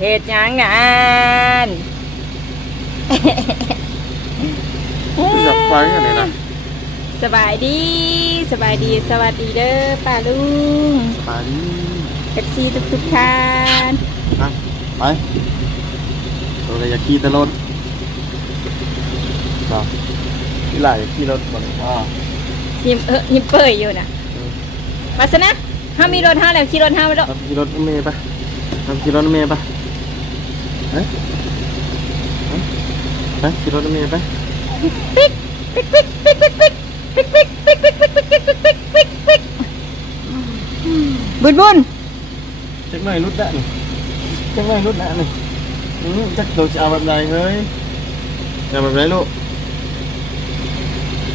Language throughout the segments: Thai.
เฮ็ดหยังงานอยากไปอะไรนะสบายดีสบายดีสวัสดีเด้อป้าลุงสบายดีเอฟซีทุกทุกๆท่านไปไปตัวเลยอยากขี่แตะรถบอกที่ไหลขี่รถบ่ได้อ่าหิมเออหิมเปยอยู่น่ะมาซะนะห้ามีรถห้าแล้วขี่รถห้าไปแล้วทำขี่รถเมย์ไปทำขี่รถเมย์ไปเฮ้ยเฮ้ยไปขี่รถเมย์ไปปิ๊กปิ๊กปิ๊กปิ๊กปิ๊กปิ๊กปิ๊กปิ๊กปิ๊กปิ๊กปิ๊กปิ๊กปิ๊กปิ๊กปิ๊กปิ๊กบุญบุญจักหน่อยรุดได้นี่จักหน่อยรุดได้นี่อืมจักเราจะเอาแบบไหนเฮ้ยเอาแบบไหนลูก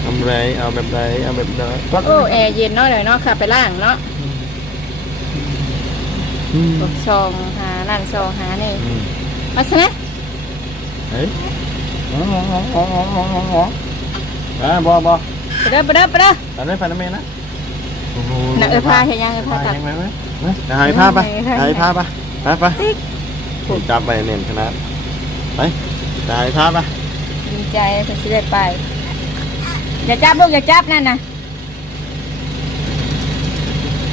เอาแบบไหนเอาแบบไหนเอาแบบไหนปักโอ้แอร์เย็นเนาะเดี๋ยวเนาะขับไปล่างเนาะอืมซองหานั่นซองหานี่อืมมาซะนะเฮ้ย Basına. Hey. Ah, bo bo. Bra bra bra. ตอนนี้พันธเมนะ Nè, ơi pha thì nha, ơi pha tập. ไหมหายภาพปะหายภาพปะไปปะจับไปเน่นขนาดไปหายภาพปะ Đi chạy thì sẽ đẹp bài. Dạ chắp luôn, dạ chắp nè nè.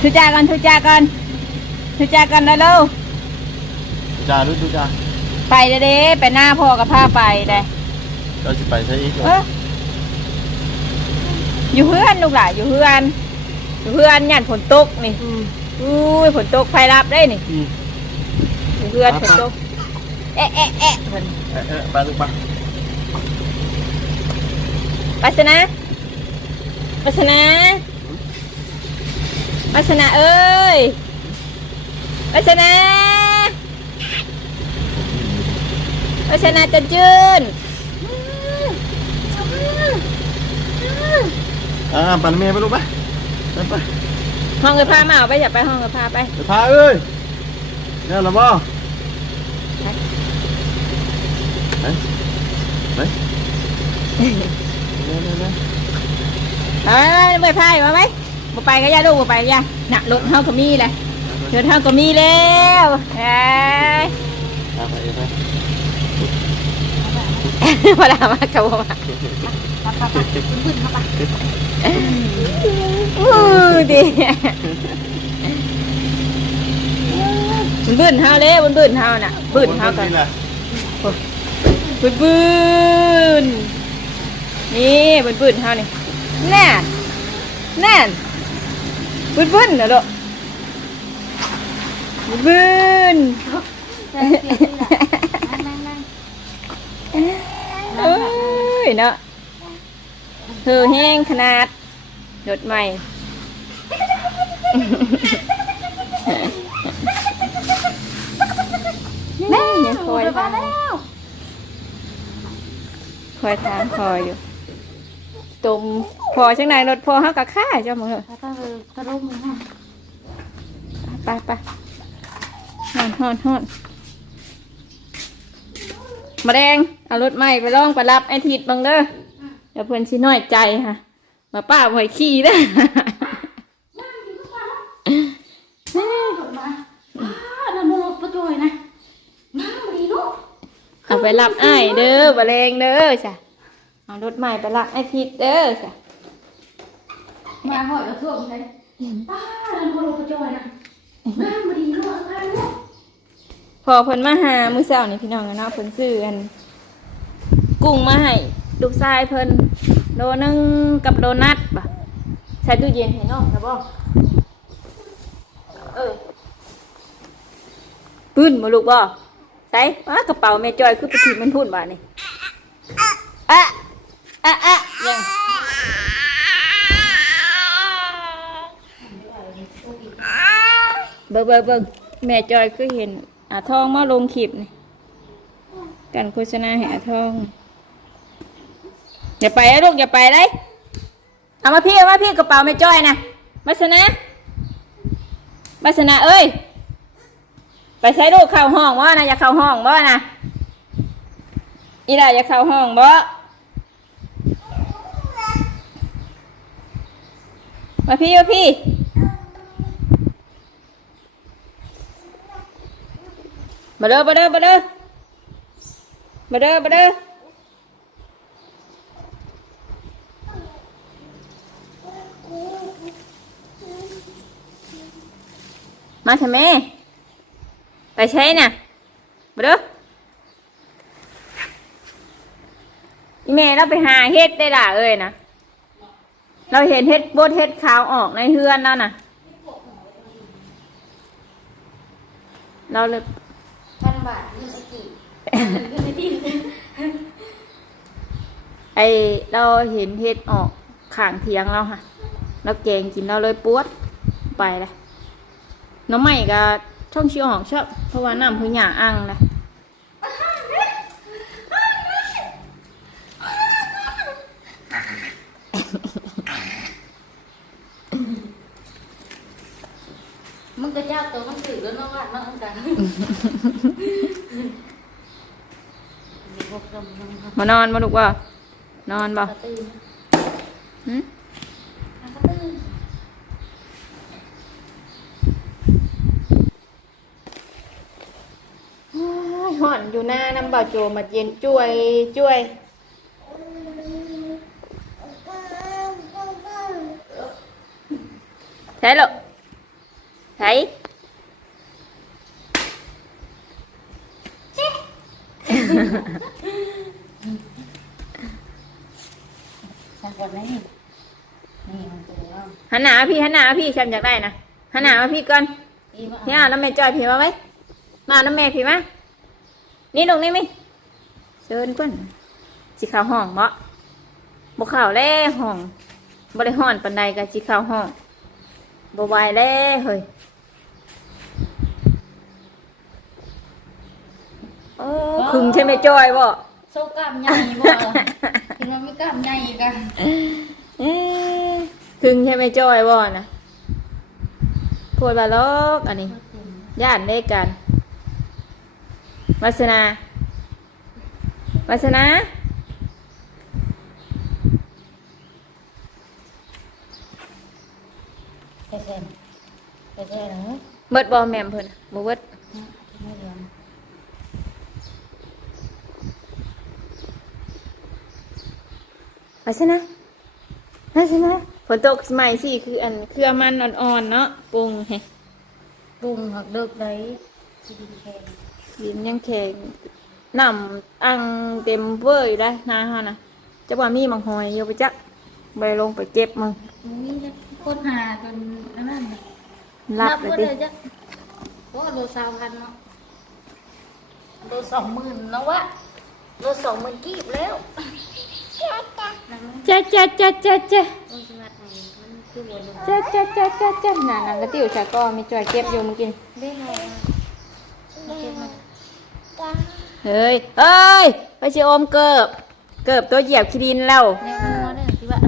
Thu cha con, thu cha con. Thu cha con đây luôn. จ่าดูดูจ่า ไปเด้อเด้ไปหน้าพ่อกับพาไปเลยเราจะไปใช้อีกเอออยู่เพื่อนลูกหล่ะอยู่เพื่อนอยู่เพื่อนยันฝนตกนี่อุ้ยฝนตกไฟรับได้นี่อืมอยู่เพื่อนฝนตกเอ๊ะเอ๊ะเอ๊ะเพิ่นเอ๊ะเอ๊ะไปลูกไปปัสนะปัสนะปัสนะเอ้ยปัสนะ ปัสนะจะจืนอ่าไปน้ำเมย์ไปลูกไปไปไปห้องเงินพามาเอาไปอย่าไปห้องเงินพาไปไปพาเอ้ยเนี่ยหรอบ่ไปไปไปเนี่ยเนี่ยเนี่ยเอาไปไปไปพายมาไหมมาไปก็ย่าลูกมาไปก็ย่าหนักรถเฮาก็มีเลยรถเฮาก็มีแล้วเอ้ยอ่าไปไป พอดามากับบ่มาอู้ดีมันบื้นเฮาเลยมันบื้นเฮาน่ะบื้นเฮากันแหละบืนบืนนี่บืนบืนเท่านี่แน่นแน่นบืนบืนนะลูกบืนบืน เอ้ยเนาะเธอแห้งขนาดรถใหม่แม่ยังคอยทาคอยถามคอยอยู่ตุ่มพอช่างไหนรถพอเขากับข้าเจ้ามือถ้าเออก็ร่มไปไปฮอนฮอนฮอน มาแดงเอารถใหม่ไปล่องไปรับไอทิดบังเด้อเดี๋ยวเพื่อนชิน้อยใจค่ะ มาป้าบ่อยขี่เด้อจบมาอ้าน้ำมันประจอยนะน้ำมันดีลูกเอาไปรับไอ้ายเด้อมาแดงเด้อจ้ะเอารถใหม่ไปรับไอทิดเด้อจ้ะมาหอยกระท่วมใช่อ้าน้ำมันประจอยนะน้ำมันดีลูกอะไรลูก พอเพิ่นมาหามื้อเช้านี่พี่น้องเนาะเพิ่นซื้ออันกุ้งมาให้ลูกชายเพิ่นโลนึงกับโดนัทบ่ะใส่ตู้เย็นให้น้องครับบ่เออปื้นบ่ลูกบ่ใส่ว้ากระเป๋าแม่จอยคือไปถีบมันพุ่นบ่านี่อะอะอะยังเบิ่งเบิ่งเบิ่งแม่จอยคือเห็น อาทองมาลงคลิปนี่กันโฆษณาให้อาทอง อย่าไปนะลูกอย่าไปเลยเอามาพี่เอามาพี่กระเป๋าไม่จ้อยนะมาสนะมาสนะเอ้ย ไปใช้ลูกเข้าห้องบ่นะอย่าเข้าห้องบ่นะอีด่าอย่าเข้าห้องบ่มาพี่มาพี่ มาเด้อมาเด้อมาเด้อมาเด้อมาเด้อมาทำไมไปใช้น่ะมาเด้ออีเมเราไปหาเฮ็ดได้ด่าเอ้ยนะเราเห็นเฮ็ดบดเฮ็ดขาวออกในเฮือนแล้วน่ะเราเลย พันบาทนี่สิกี่เงินในที่ ไอเราเห็นเฮ็ดออกข้างเทียงเราค่ะเราแกงกินเราเลยปวดไปเลยน้องใหม่ก็ช่องชิวออกชอบเพราะว่าน้ำพื้นหยาอ่างเลยมึงก็เจ้าตัวมันถือแล้วเนาะว่าเนาะอันกัน มีพวกกำลังมานอนมาลูกว่านอนบ่กระตื้นหึกระตื้นห่อนอยู่หน้าน้ำเบาโจมาเย็นจ้วยจ้วยใช่ห รอใช่สักวันนี้นี่มันตัวเราหันหน้ามาพี่หันหน้ามาพี่ฉันอยากได้นะหันหน้ามาพี่ก่อนอีว่าพี่เอาน้ำแม่จอยพี่มาไหมมาเอาน้ำแม่พี่มานี่ลงนี่ไหมเชิญก่อนสิข่าวห้องบ่บ่ข่าวแล่ห้องบ่ได้ห้อนปานใดกับสิข่าวห้องบ่ไหวแล่เฮ้ยโอ้คึงใช่ไหมจอยบ่ โซ่กล้ามใหญ่บ่ถึงมันไม่กล้ามใหญ่กันเอ๊ะคึงใช่ไหมจอยบ่นะพูดว่าลอกอันนี้ย่านได้กันวาสนาวาสนาไปเซ็นไปเซ็นเหรอเบิดบอแมมเพิ่นน่ะบ่เบิด ไม่เรียน วาสนาวาสนาฝนตกสมัยสิคืออันเครือมันอ่อนๆเนาะปรุงให้ปรุงหักเลิกเลยที่ดินแข็งดินยังแข็งน้ำอังเต็มเว้ยได้นาเฮานะจักว่ามีมังหอยอยู่ไปจักไปลงไปเก็บมึงนี่จะค้นหาจนอันนั้นรับเลยก็ติเลยจ้ะโอ้โลสามพันเนาะโลสองหมื่นแล้ววะโลสองหมื่นกีบแล้ว นั่นมันจ้าจ้าจ้าจ้าจ้าโลสมัดไหนมันคือวนลงจ้าจ้าจ้าจ้าจ้าน่ะนังกระติ๋วชาก็มีจ่อยเก็บอยู่มึงกิน ได้ไงมาเก็บมาเฮ้ยเอ้ยไปชิอมเกิบ เกิบตัวเหยียบขี้ดินแล้ว แน่นอนเนี่ยที่ว่า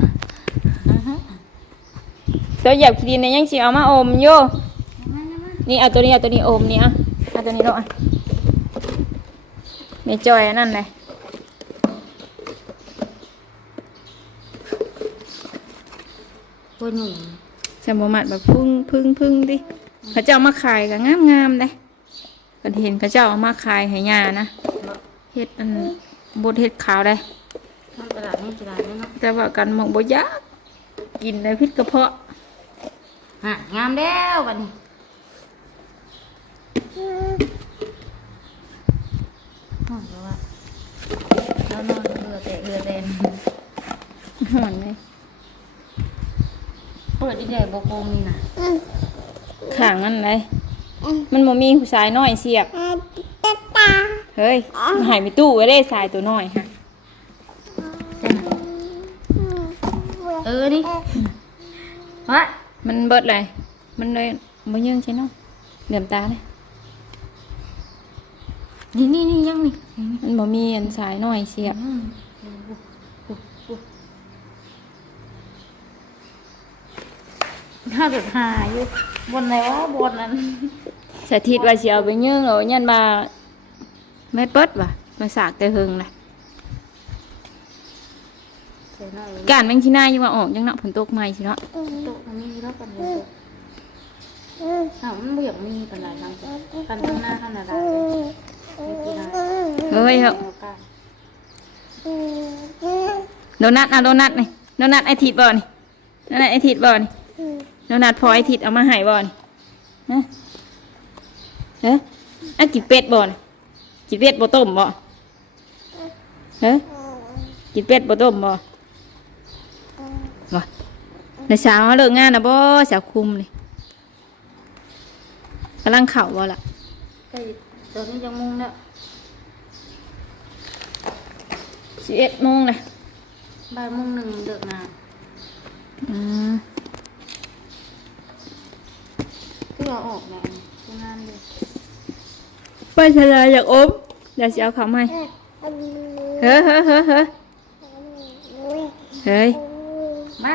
ตัวเหยียบขี้ดินเนี่ยยังสิเอามาอมอยู่ มามามานี่เอาตัวนี้เอาตัวนี้อมนี่อะเอาตัวนี้ลงอะไม่จอยอันนั่นเลย ตัวหนุ่มสมมัดแบบพึ่งพึ่งพึ่งดิเขาเจ้าเอามาขายก็งามงามๆเลยกันเห็นเขาเจ้าเอามาขายให้ยานะเฮ็ดอันบดเฮ็ดขาวได้ทำตลาดนี่ตลาดนี่เนาะแต่ว่ากันหมองบ่ยากกินในพิษกระเพาะอะงามแล้ววันนี้อ๋อเพราะว่าเรานอนเรือเตะเรือเตนหอนเลย เปิดดีเดย์โบโกงนี่นะข้างนั่นเลยมันบ่มีผู้ชายน้อยเสียบ เฮ้ยมันหายไปตู้ไว้ได้สายตัวน้อยฮะใช่ไหมเออดิวะมันเบิดเลยมันเลยบ่ยังใช่เนาะเหลื่อมตาเลยนี่นี่นี่ยังนี่นี่นี่มันบ่มีอันสายน้อยเสียบ อืม ห้าจุดห้าอยู่บนไหนวะบนนั้นสาธิตว่าสิเอาไปยื่งเอายันมาไม่เปิดว่ะมาสากแต่หึงเลยเสียหน่อยการแมงขี้หน้ายังว่าออกยังเนาะฝนตกใหม่สิเนาะตกมันมีแล้วกันเลยตกอ้าวมันเบื่อมีกันหลายครั้งกันข้างหน้าข้างหน้าได้กีฬาเฮ้ยเหรอเอากันโดนัทนะโดนัทนี่โดนัทไอทิดบ่นี่โดนัทไอทิดบ่นี่ โดนัทพอไอทิดเอามาให้บ่นี่ฮะเฮ้ยอันกินเป็ดบ่นี่กินเป็ดบ่ต้มบ่เฮ้ยกินเป็ดบ่ต้มบ่บ่ในเช้าเลิกงานนะบ่สาวคุมนี่กำลังเข่าบ่ล่ะใกล้ตอนนี้จะมุ่งแล้วสิบเอ็ดโมงเลยบ่ายโมงหนึ่งเลิกงานอืม คือ เราออกแบบทำงานเลยไปทะเลอยากอมเดี๋ยวสิเอาเขาให้เฮ้ยเฮ้ยเฮ้ยเฮ้ยเฮ้ยมา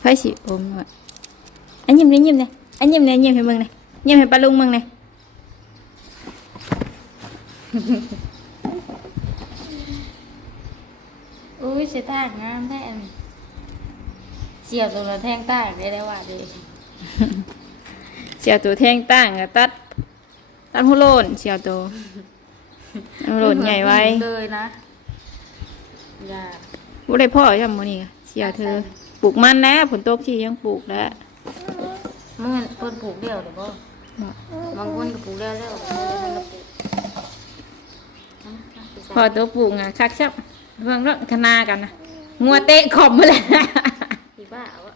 ไฟสิอมวะอันยิ้มเลยยิ้มเลยอันยิ้มเลยยิ้มให้มึงเลยยิ้มให้ปลาลุงมึงเลยอุ้ยเสียตางามแท้อันนี้ เสียบตรงนั้นแทงตาได้ได้ว่าเลยเสียวตัวแทงตั้งกับตัด ตัดหัวโลนเสียวตัวหัวโลนใหญ่ไว้เลยนะอย่าบ่ได้พ่อจำมื้อนี้เสียวเธอปลูกมันแล้วฝนตกที่ยังปลูกแล้วมึงเพิ่นปลูกเดียวหรือเปล่าบางคนก็ปลูกแล้วแล้วบางคนก็ปลูกพอตัวปลูกอะคักชับเพิ่งเรื่องคณากันนะงัวเตะขอบมาเลย อีบ้าวะ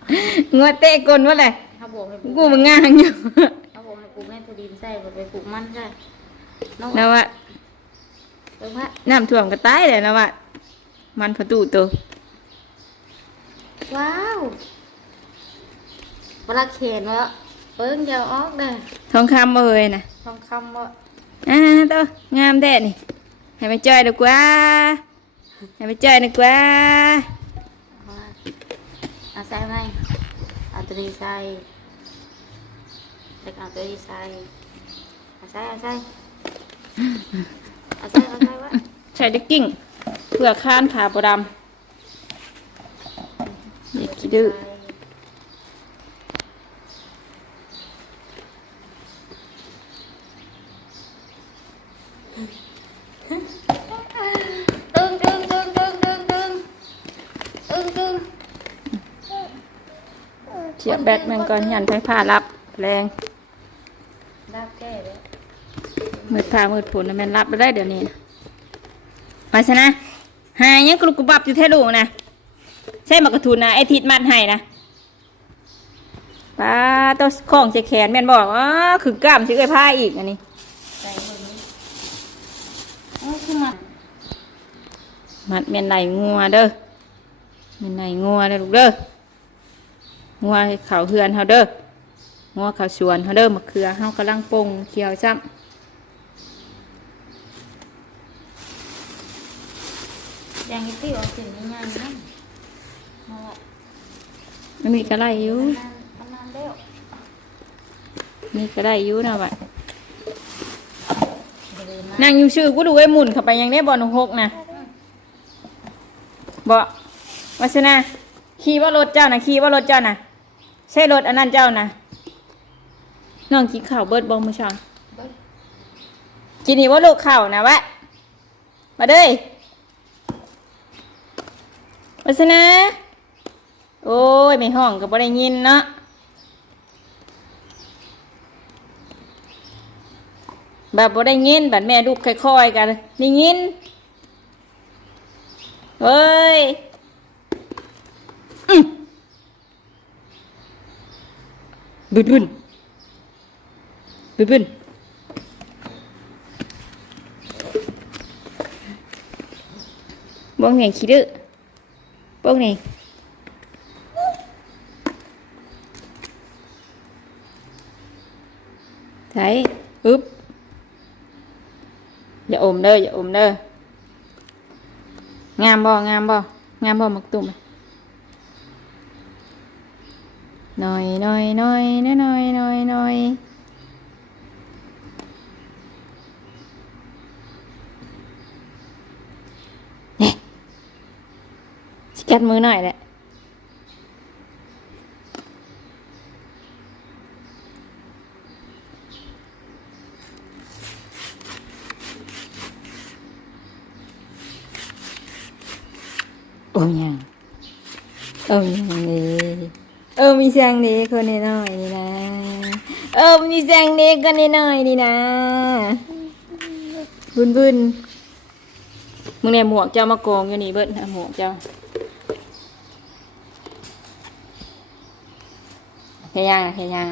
งัวเตะกลนมาเลยเขาบอกให้ปลูกกูมันง่างอยู่เขาบอกให้ปลูกในทุดินใส่ไปปลูกมันใช่น้องนะว่าเออพระน้ำท่วมก็ตายเลยนะว่ามันประตูตัวว้าวเวลาเขียนวะเปิ้งเดียวออกเลยทองคำบ่เอ่ยนะทองคำวะอ่าตัวงามแด้นี่ให้ไปจ่อยดีกว่าให้ไปจ่อยดีกว่าเอามาเอาใส่ไหมอาตัวนี้ใส่เด็กอาตัวนี้ใส่อาใส่อาใส่อาใส่อาใส่วะใช้ดิกกิ้งเพื่อข้านขาบดำเด็กขี้ดื้อ สียบแบตมันก่อนยันไฟฟ้ารับแรงดับแก้เลยมืดผ้ามืดผลแล้วแมันรับไปได้เดี๋ยวนี้นะมาซะนะหายังกรุบกรุบบับอยู่แท้ลูกนะใช่มากระทุนนะไอทิดมัดให้นะป้าตัวของจะแขนแม่นบอกอ๋อคือกล้ามสิเอ้ยผ้าอีกอันนี้ใส่คนนี้โอ้คือมันมัดแม่นไหลงัวเด้อแม่นไหลงัวเด้อลูกเด้อ งัวให้เขาเฮือนเฮาเด้องัวเขาสวนเฮาเด้อมะเขือเฮากำลังปรุงเคี่ยวซ้แดงที่ออกสิ่งนี้ยังนะมาละำมันมีกระไรอยู่นานนานแล้วมีกระไรอยู่นะวะเดินมานั่งอยู่ชื่อกูดูไอ้หมุนเข้าไปยังได้บอลหกนะบอกวัชนะขี่ว่ารถเจ้านะขี่ว่ารถเจ้านะ ใช่รถอันนั้นเจ้านะน้องกินข้าวเบิดบอมือช่างเบิดกินนี่ว่าลูกข้าวนะวะ มาเด้ยวัชนะ โอ้ยไม่ห้องก็บ่ได้ยินเนาะแบบบ่ได้ยินบัดแม่ลูกค่อยๆกันได้ยินเฮ้ย bươn bươn. Bươn bươn. Bông này khí đự bông này. Thấy ướp dạ ôm nơ dạ ôm nơ. Ngam bò ngam bò. Ngam bò mặc tụm này. น่อยน่อยน่อยน้อยน่อยน่อยน่อยนี่กัดมือหน่อยแหละโอ้ยังโอ้ย เออมีเสียงนี้คนนี้หน่อยนี่นะ เออมีเสียงนี้คนนี้หน่อยนี่นะบุญบุญมึงเนี่ยหมวกเจ้ามากองอยู่นี่เบิดนะหมวกเจ้าเฮียยังเฮียยัง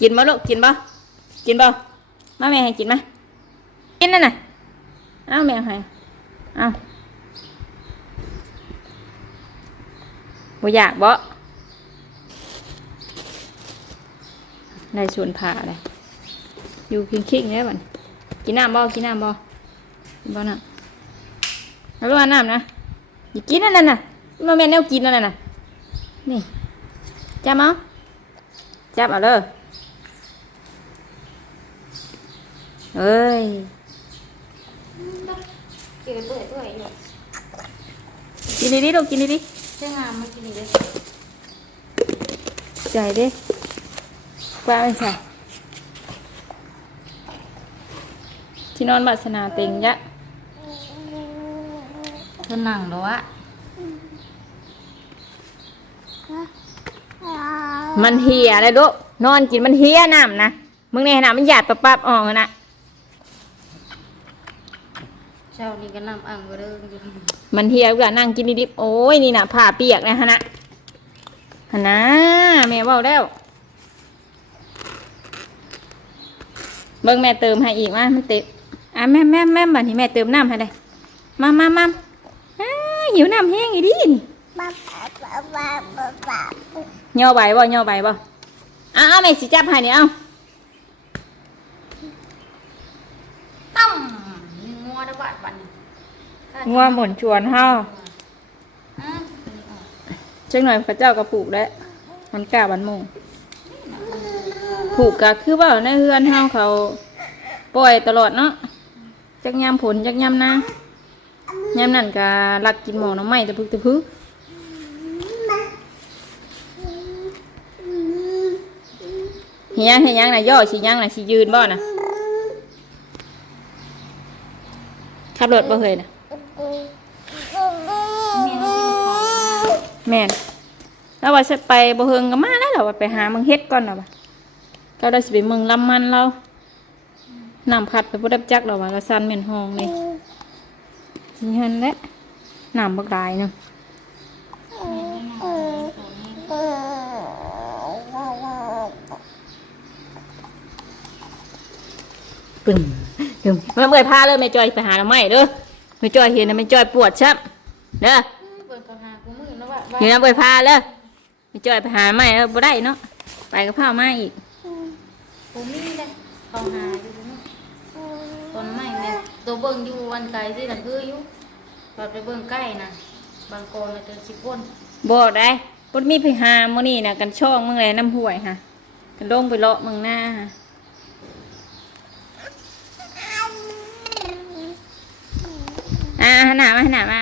กินบ่ลูกกินบ่กินบ่มาแม่ให้กินไหมกินนั่นน่ะเอ้าแม่ให้เอ้าบ่อยากบ่ได้ชวนผ่าเลยอยู่คิงๆเนี่ยบัดนี้กินน้ำบ่กินน้ำบ่กินบ่น้ำแล้วว่าน้ำนะอย่ากินนั่นน่ะมาแม่แนวกินนั่นน่ะนี่จับเอาจับเอาเลย เอ้ยกินเปื่อยเปื่อยอยู่กินดีๆลูกกินดีเสื้องามมากินเลยๆใจเดิกว่าไม่ใช่ที่นอนบัสนาเต็งยะเธอนั่งแล้วอะมันเฮียเลยลูกนอนกินมันเฮียน้ำนะมึงเนี่ยน้ำมันหยาดปับๆออกอะนะ เช้านี้ก็นำอ่างก็เดินอยู่มันเฮียก็นั่งกินดิบๆโอ้ยนี่น่ะผ้าเปียกนะฮะนะฮะนะแม่เบาแล้วเบิ่งแม่เติมให้อีกมามันเต็มอะแม่แม่แม่บัดนี้แม่เติมน้ำให้ได้มามามาอ้าหิวน้ำแห้งอีดินี่ย่อใบบ่ย่อใบบ่อ้าวแม่สิจับให้เนี่ยเอา ตั้มงัวได้บาดบัน งัวหมุนชวนเฮาอะจังหน่อยพระเจ้าก็ปลูกแล้วมันกล้าบันมงปลูกก็คือว่าในเฮือนเฮาเขาปล่อยตลอดเนาะจักยามผลจักยามนายามนั่นก็ลักกินหมอน้ำไม้ตะพึกตะพึกเฮียงเฮียงนะย่อสิยังนะสิยืนบ่น่ะขับรถบ่เคยนะ แม่นแล้วว่าจะไปบ่เฮิงก็มาแล้วเหรอว่าไปหาเมืองเฮ็ดก่อนเหรอวะก็ได้สิไปเมืองลำมันเราน้ำพัดไปบ่ได้จักหรอว่าละซันแม่นห้องนี่สิหันแหละน้ำบักหลายเนาะปึ้งเดี๋ยวเมื่อเมื่อยพาเลยแม่จอยไปหาหน่อไม้เด้อ แม่จอยเห็นนะแม่จอยปวดชับเด้อเปิดกระหากูมือแล้วว่าอยู่น้ำเปิดพาเลยไปจอยไปหาไม่แล้วบ่ได้เนาะไปกับผ้ามาอีกกูมีเลยเขาหาอยู่นี่ต้นไม้แม่ตัวเบิ่งอยู่วันไกลที่นั่นคืออยู่พอไปเบิ่งใกล้นะบางกอนน่ะจนสิบคนบอกได้บ่มีไปหามื้อนี้น่ะกันช่องมึงแลน้ำห้วยค่ะกันลงไปเลาะมึงหน้าค่ะ อ่าหันหน้ามาหันหน้ามา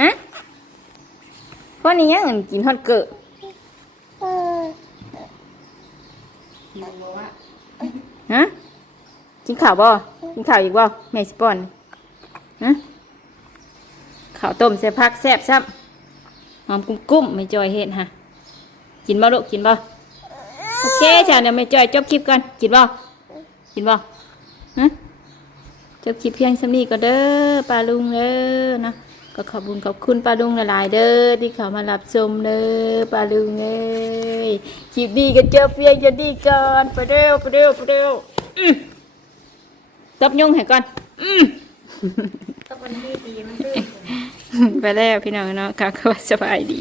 ฮะพวกนี้ยังกินฮอดเกิดบอกว่าฮะกินข้าวบ่กินข้าวอีกบ่แม่สิป้อนฮะข้าวต้มใส่ผักแซ่บซ้ำหอมกุ้มกุ้มๆไม่จอยเห็นฮะกินบ่ลูกกินบ่โอเคจ้าเดี๋ยวไม่จอยจบคลิปก่อนกินบ่กินบ่ฮะ จบคลิปเพียงสำนี้ก็เด้อปลาลุงเด้อนะก็ขอบคุญขอบคุณปลาลุงหลายๆเด้อที่เขามารับชมเด้อปลาลุงเอ้ยคลิปนี้ก็เจอเพียงจะดีก่อนไปเร็วไปเร็วไปเร็วอืมตบยุงให้ก่อนอืมต้องเป็นที่ดีมันคือไปแล้วพี่น้องเนาะค่ะก็สบายดี